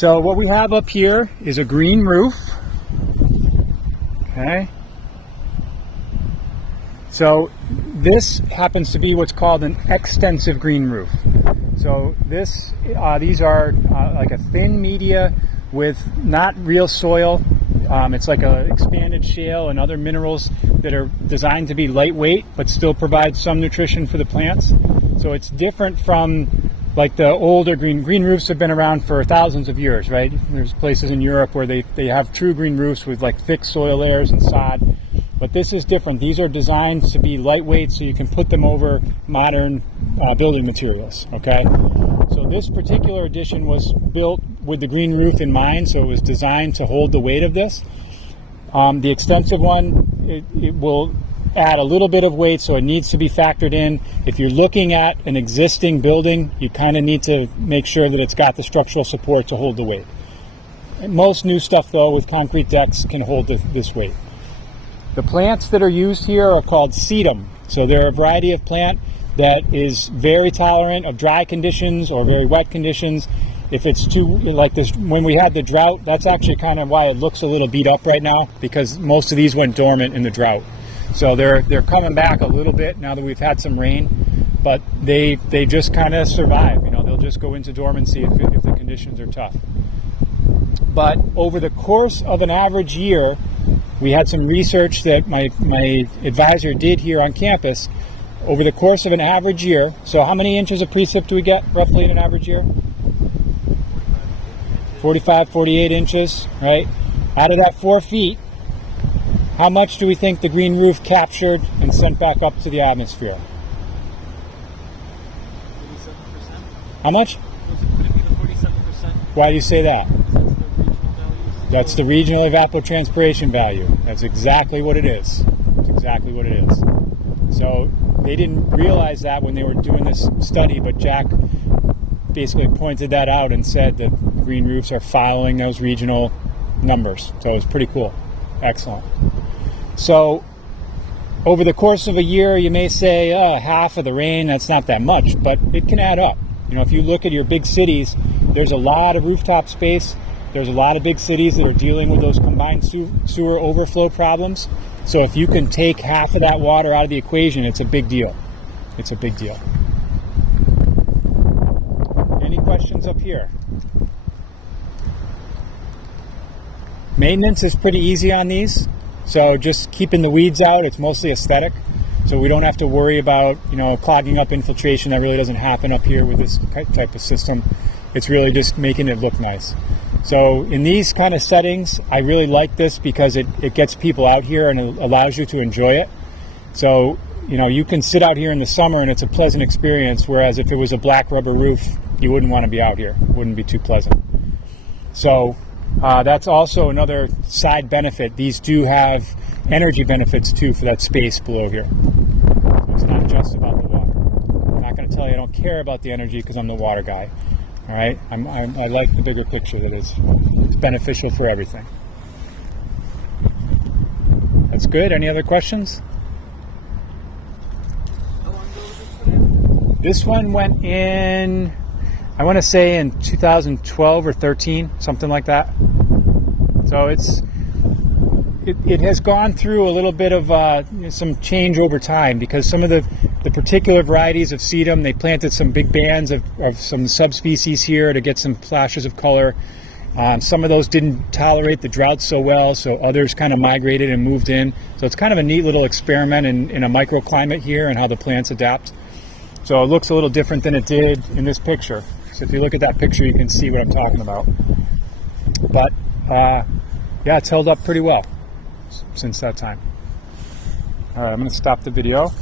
So what we have up here is a green roof. Okay. So this happens to be what's called an extensive green roof. So these are like a thin media with not real soil. It's like an expanded shale and other minerals that are designed to be lightweight but still provide some nutrition for the plants. So it's different from like the older green roofs have been around for thousands of years, right? There's places in Europe where they have true green roofs with like thick soil layers and sod. But this is different. These are designed to be lightweight so you can put them over modern building materials, okay? So this particular edition was built with the green roof in mind, so it was designed to hold the weight of this. The extensive one, it will add a little bit of weight, so it needs to be factored in. If you're looking at an existing building, you kind of need to make sure that it's got the structural support to hold the weight. Most new stuff, though, with concrete decks can hold this weight. The plants that are used here are called sedum. So they're a variety of plant that is very tolerant of dry conditions or very wet conditions. If it's too, like this, when we had the drought, that's actually kind of why it looks a little beat up right now, because most of these went dormant in the drought. So they're coming back a little bit now that we've had some rain, but they just kind of survive. You know, they'll just go into dormancy if the conditions are tough. But over the course of an average year, we had some research that my advisor did here on campus. Over the course of an average year, so how many inches of precip do we get roughly in an average year? 45, 48 inches, right? Out of that 4 feet, how much do we think the green roof captured and sent back up to the atmosphere? 47%. How much? Could it be the 47%? Why do you say that? That's the regional values. That's the regional evapotranspiration value. That's exactly what it is. That's exactly what it is. So they didn't realize that when they were doing this study, but Jack basically pointed that out and said that green roofs are following those regional numbers. So it was pretty cool. Excellent. So over the course of a year, you may say, half of the rain, that's not that much, but it can add up. You know, if you look at your big cities, there's a lot of rooftop space. There's a lot of big cities that are dealing with those combined sewer overflow problems. So if you can take half of that water out of the equation, it's a big deal. It's a big deal. Any questions up here? Maintenance is pretty easy on these. So just keeping the weeds out, it's mostly aesthetic. So we don't have to worry about, you know, clogging up infiltration. That really doesn't happen up here with this type of system. It's really just making it look nice. So in these kind of settings, I really like this because it gets people out here and it allows you to enjoy it. So, you know, you can sit out here in the summer and it's a pleasant experience, whereas if it was a black rubber roof, you wouldn't want to be out here. It wouldn't be too pleasant. So that's also another side benefit. These do have energy benefits too for that space below here. So it's not just about the water. I'm not going to tell you I don't care about the energy because I'm the water guy. All right, I like the bigger picture that it's beneficial for everything. That's good. Any other questions? How long ago was this put in? This one went in, I want to say in 2012 or 13, something like that. So it has gone through a little bit of some change over time, because some of the particular varieties of sedum, they planted some big bands of some subspecies here to get some flashes of color. Some of those didn't tolerate the drought so well, so others kind of migrated and moved in. So it's kind of a neat little experiment in a microclimate here and how the plants adapt. So it looks a little different than it did in this picture. So if you look at that picture, you can see what I'm talking about. But yeah, it's held up pretty well since that time. All right, I'm going to stop the video.